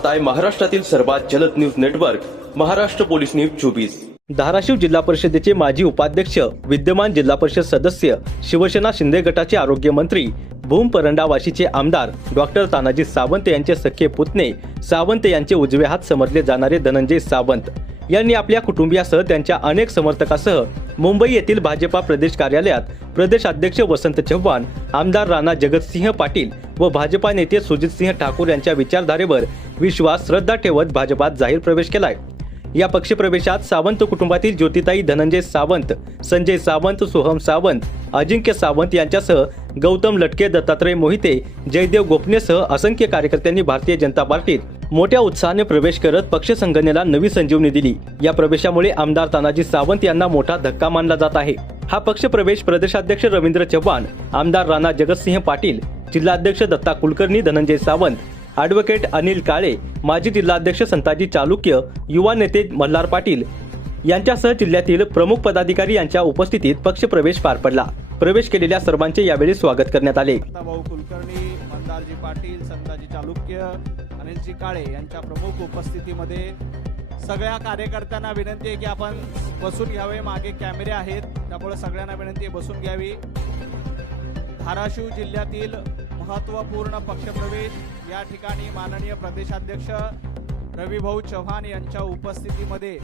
पाहत आहे महाराष्ट्रातील सर्वात जलद news network Maharashtra police news 24। Dharashiv जिल्हा परिषदेचे माजी उपाध्यक्ष, विद्यमान जिल्हा परिषद सदस्य, शिवसेना शिंदे गटाचे आरोग्य मंत्री, भूम परंडा वाशीचे आमदार डॉक्टर तानाजी सावंत यांचे सख्खे पुतणे सावंत यांचे उजवे हात समजले जाणारे धनंजय सावंत यांनी आपल्या कुटुंबियासह त्यांच्या अनेक समर्थकांसह मुंबई येथील भाजपा प्रदेश कार्यालयात प्रदेशाध्यक्ष वसंत चव्हाण, आमदार राणा जगतसिंह पाटील व भाजपा नेते सुजितसिंह ठाकूर यांच्या विचारधारेवर विश्वास श्रद्धा ठेवत भाजपात जाहीर प्रवेश केलाय। या पक्षप्रवेशात सावंत कुटुंबातील ज्योतिताई धनंजय सावंत, संजय सावंत, सोहम सावंत, अजिंक्य सावंत यांच्यासह गौतम लटके, दत्तात्रय मोहिते, जयदेव गोपनेसह असंख्य कार्यकर्त्यांनी भारतीय जनता पार्टीत मोठ्या उत्साहाने प्रवेश करत पक्ष संघटनेला नवी संजीवनी दिली। या प्रवेशामुळे आमदार तानाजी सावंत यांना मोठा धक्का मानला जात आहे। हा पक्ष प्रवेश प्रदेशाध्यक्ष रवींद्र चव्हाण, आमदार राणा जगतसिंह पाटील, जिल्हाध्यक्ष दत्ता कुलकर्णी, धनंजय सावंत, ॲडव्होकेट अनिल काळे, माजी जिल्हाध्यक्ष संताजी चालुक्य, युवा नेते मल्हार पाटील यांच्यासह जिल्ह्यातील प्रमुख पदाधिकारी यांच्या उपस्थितीत पक्षप्रवेश पार पडला। प्रवेश केलेल्या सर्वांचे यावेळी स्वागत करण्यात आले। भाऊ कुलकर्णी, मल्हारजी पाटील, संताजी चालुक्य, अनिलजी काळे यांच्या प्रमुख उपस्थितीमध्ये सगळ्या कार्यकर्त्यांना विनंती आहे की आपण बसून घ्यावे। मागे कॅमेरे आहेत, त्यामुळे सगळ्यांना विनंती आहे बसून घ्यावी। धाराशिव जिल्ह्यातील महत्त्वपूर्ण पक्षप्रवेश या ठिकाणी माननीय प्रदेशाध्यक्ष रविभाऊ चव्हाण यांच्या उपस्थितीमध्ये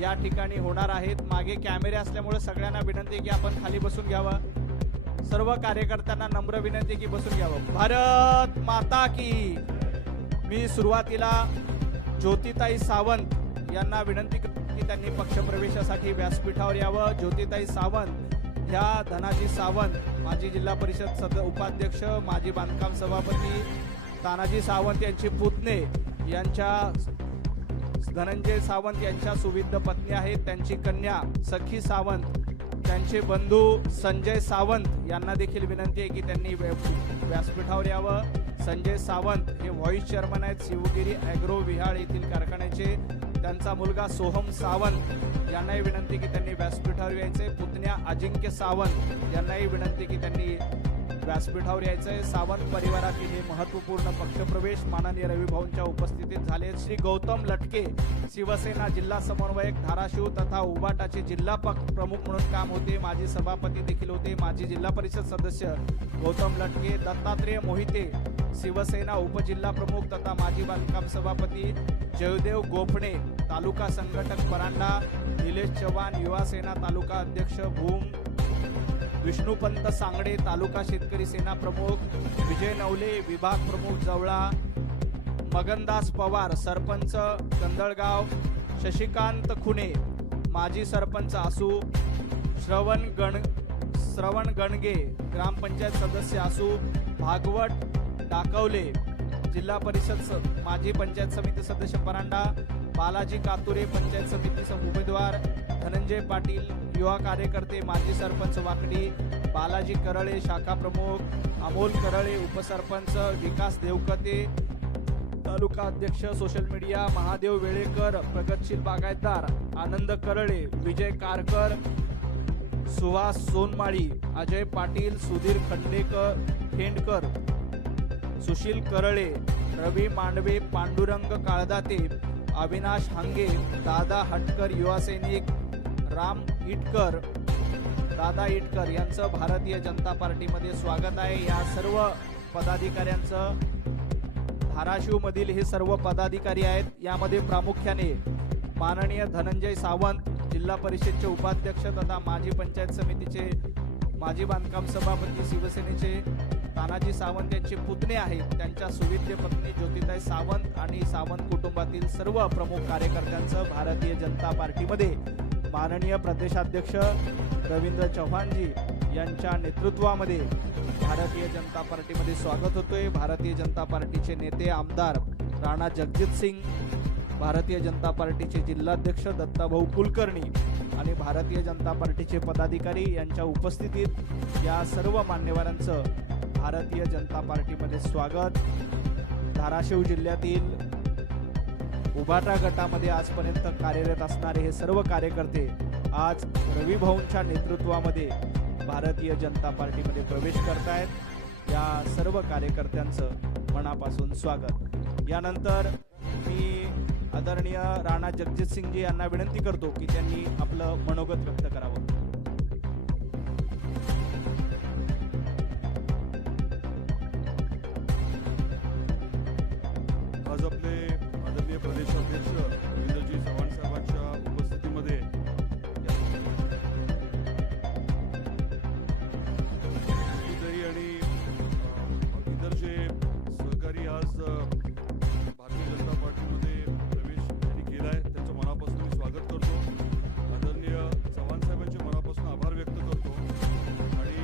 या ठिकाणी होणार आहेत। मागे कॅमेरे असल्यामुळे सगळ्यांना विनंती आहे की आपण खाली बसून घ्यावं। सर्व कार्यकर्त्यांना नम्र विनंती की बसून घ्यावं। भारत माता की। मी सुरुवातीला ज्योतिताई सावंत यांना विनंती करतो की त्यांनी पक्षप्रवेशासाठी व्यासपीठावर यावं। ज्योतिताई सावंत ह्या धनाजी सावंत, माजी जिल्हा परिषद उपाध्यक्ष, माजी बांधकाम सभापती तानाजी सावंत यांचे पुतणे, यांच्या धनंजय सावंत यांच्या सुविद्य पत्नी आहेत, त्यांची कन्या सखी सावंत, त्यांचे बंधू संजय सावंत यांना देखील विनंती आहे की त्यांनी व्यासपीठावर यावं। संजय सावंत हे व्हाईस चेअरमन आहेत शिवगिरी ॲग्रो विहाळ येथील कारखान्याचे। त्यांचा मुलगा सोहम सावंत यांनाही विनंती की त्यांनी व्यासपीठावर यायचे। पुतण्या अजिंक्य सावंत यांनाही विनंती की त्यांनी व्यासपीठावर यायचंय। सावंत परिवारातील हे महत्त्वपूर्ण पक्षप्रवेश माननीय रविभाऊंच्या उपस्थितीत झाले। श्री गौतम लटके, शिवसेना जिल्हा समन्वयक धाराशिव तथा उबाटाचे जिल्हा प्रमुख म्हणून काम होते, माजी सभापती देखील होते, माजी जिल्हा परिषद सदस्य गौतम लटके। दत्तात्रय मोहिते, शिवसेना उपजिल्हा प्रमुख तथा माजी बांधकाम सभापती जयदेव गोपणे, तालुका संघटक परांडा। निलेश चव्हाण, युवा सेना तालुका अध्यक्ष भूम। विष्णुपंत सांगडे, तालुका शेतकरी सेना प्रमुख। विजय नवले, विभाग प्रमुख जवळा। मगनदास पवार, सरपंच कंदळगाव। शशिकांत खुने, माजी सरपंच आसू। श्रवण गणगे, ग्रामपंचायत सदस्य आसू। भागवत टाकवले, जिल्हा परिषद माजी पंचायत समिती सदस्य परांडा। बालाजी कातुरे, पंचायत समिती उमेदवार। धनंजय पाटील, युवा कार्यकर्ते, माजी सरपंच वाकडी। बालाजी करळे, शाखा प्रमुख। अमोल करळे, उपसरपंच। विकास देवकते, तालुका अध्यक्ष सोशल मीडिया। महादेव वेळेकर, प्रगतशील बागायतदार। आनंद करळे, विजय कारकर, सुहास सोनमाळी, अजय पाटील, सुधीर खेंडकर, सुशील करळे, रवी मांडवे, पांडुरंग काळदाते, अविनाश हांगे, दादा हटकर, युवा सैनिक, राम इटकर, दादा इटकर यांचं भारतीय जनता पार्टीमध्ये स्वागत आहे। या सर्व पदाधिकाऱ्यांचं, धाराशिव मधील हे सर्व पदाधिकारी आहेत। यामध्ये प्रामुख्याने माननीय धनंजय सावंत, जिल्हा परिषदचे उपाध्यक्ष तथा माजी पंचायत समितीचे माजी बांधकाम सभापती शिवसेनेचे तानाजी सावंत यांचे पुतणे आहेत, त्यांच्या सुविद्य पत्नी ज्योतिताई सावंत आणि सावंत कुटुंबातील सर्व प्रमुख कार्यकर्त्यांचं भारतीय जनता पार्टीमध्ये माननीय प्रदेशाध्यक्ष रवींद्र चव्हाणजी यांच्या नेतृत्वामध्ये भारतीय जनता पार्टीमध्ये स्वागत होतोय। भारतीय जनता पार्टीचे नेते आमदार राणा जगजितसिंग, भारतीय जनता पार्टीचे जिल्हाध्यक्ष दत्ताभाऊ कुलकर्णी आणि भारतीय जनता पार्टीचे पदाधिकारी यांच्या उपस्थितीत या सर्व मान्यवरांचं भारतीय जनता पार्टीमध्ये स्वागत। धाराशिव जिल्ह्यातील उबाटा गटामध्ये आजपर्यंत कार्यरत असणारे हे सर्व कार्यकर्ते आज रविभाऊंच्या नेतृत्वामध्ये भारतीय जनता पार्टीमध्ये प्रवेश करतायत। या सर्व कार्यकर्त्यांचं मनापासून स्वागत। यानंतर आदरणीय राणा जगजितसिंगजी यांना विनंती करतो की त्यांनी आपलं मनोगत व्यक्त करावं. आज आपले आदरणीय प्रदेशाध्यक्ष रवींद्रजी चव्हाण साहेबांच्या उपस्थितीमध्ये मंत्री आणि इतर जे सहकारी आज भारतीय जनता पार्टीमध्ये प्रवेश त्यांनी केला आहे त्यांचं मनापासून मी स्वागत करतो. आदरणीय चव्हाण साहेबांचे मनापासून आभार व्यक्त करतो आणि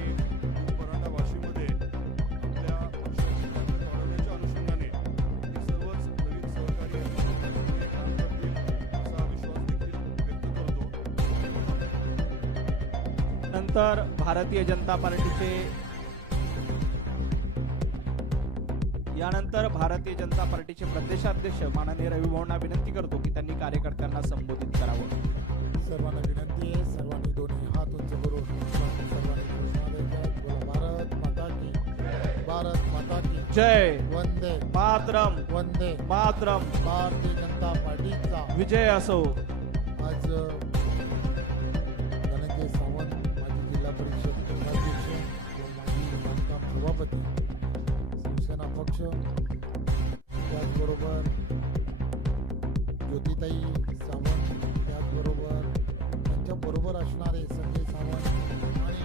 परांडा वाशीमध्ये आपल्या पक्षाची ताकद वाढवण्याच्या अनुषंगाने हे सर्वच नवीन सहकारी काम करतील असा विश्वास देखील व्यक्त करतो. नंतर भारतीय जनता पार्टीचे प्रदेशाध्यक्ष माननीय रवी भाऊंना विनंती करतो की त्यांनी कार्यकर्त्यांना संबोधित करावं. सर्वांना विनंती आहे, सर्वांनी दोन्ही हात उंच करून सर्वांनी घोषणा द्यायच्या. बोला भारत माता की, भारत माता की जय वंदे मातरम, वंदे मातरम, भारतीय जनता पार्टीचा विजय असो. आज धनंजय सावंत माजी जिल्हा परिषद उपाध्यक्ष व माजी बांधकाम सभापती शिवसेना पक्ष, त्याचबरोबर ज्योतिताई सावंत, त्याचबरोबर त्यांच्याबरोबर असणारे संजय सावंत आणि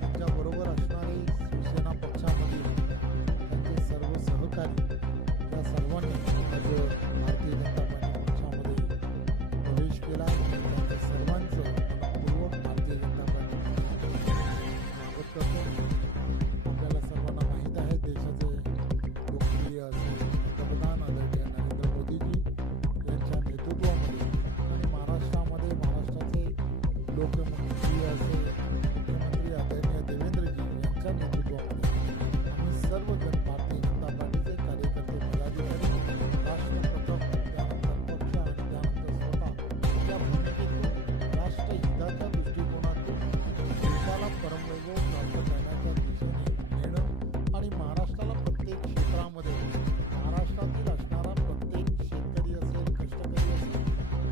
त्यांच्याबरोबर असणारे शिवसेना पक्षामधील त्यांचे सर्व सहकारी या सर्वांनी आज भारतीय जनता पार्टी पक्षामध्ये प्रवेश केला. त्यांच्या सर्वांचं मनपूर्वक भारतीय जनता पार्टी पक्षामध्ये स्वागत करतो. आपल्याला सर्वांना माहीत आहे देशाचे लोकप्रिय असे पंतप्रधान आदरणीय नरेंद्र मोदीजी यांच्या नेतृत्वामध्ये आणि महाराष्ट्रामध्ये महाराष्ट्राचे लोकप्रिय असे मुख्यमंत्री आदरणीय देवेंद्रजी यांच्या नेतृत्वामध्ये आम्ही सर्वजण भारतीय जनता पार्टीचे कार्यकर्ते, पदाधिकारी राष्ट्रप्रथम, त्यानंतर पक्ष आणि त्यानंतर स्वतः या भूमिकेतून राष्ट्रहिताच्या दृष्टिकोनातून देशाला परमवैभव प्राप्त करण्याच्या दिशेने नेणं आणि महाराष्ट्राला प्रत्येक क्षेत्रामध्ये महाराष्ट्रातील असणारा प्रत्येक शेतकरी असेल, कष्टकरी असेल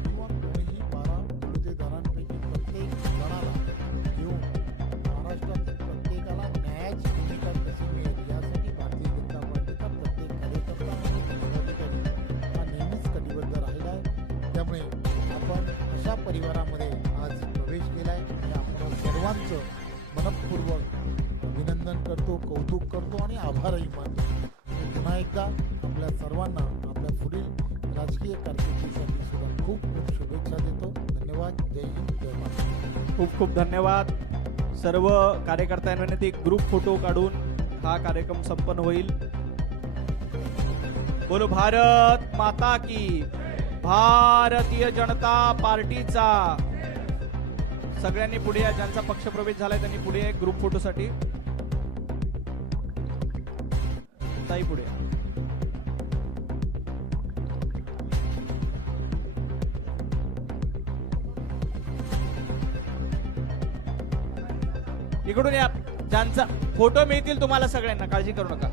किंवा कोणीही 12 बलुतेदारांपैकी प्रत्येक जणाला घेऊन महाराष्ट्रातील प्रत्येकाला न्यायाची भूमिका कशी मिळेल यासाठी भारतीय जनता पार्टीचा प्रत्येक कार्यकर्ता आणि पदाधिकारी हा नेहमीच कटिबद्ध राहिला आहे. त्यामुळे आपण अशा परिवारामध्ये आज प्रवेश केला आहे आणि आपण सर्वांचं मनपूर्वक अभिनंदन करतो, कौतुक करतो आणि आभारही मानतो. आणि पुन्हा एकदा आपल्या सर्वांना आपल्या पुढील राजकीय कारकिर्दीसाठी सुद्धा खूप खूप शुभेच्छा देतो. धन्यवाद. जय हिंद, जय महाराष्ट्र. खूप खूप धन्यवाद. सर्व कार्यकर्त्यांना विनंती, ग्रुप फोटो काढून हा कार्यक्रम संपन्न होईल. बोलो भारत माता की, भारतीय जनता पार्टीचा. सगळ्यांनी पुढे या, ज्यांचा पक्ष प्रवेश झालाय त्यांनी पुढे या ग्रुप फोटोसाठी. ताई पुढे या. इकडून या, ज्यांचा फोटो मिळतील तुम्हाला सगळ्यांना, काळजी करू नका.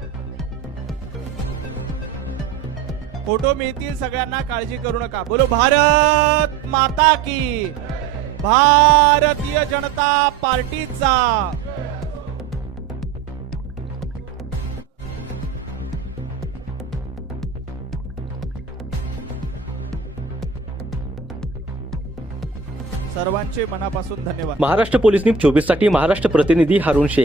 फोटो मिळतील सगळ्यांना, काळजी करू नका. बोलो भारत माता की, भारतीय जनता पार्टीचा. सर्वांचे मनापासून धन्यवाद. महाराष्ट्र पोलीस न्यूज 24 साठी महाराष्ट्र प्रतिनिधी हारुण शेख.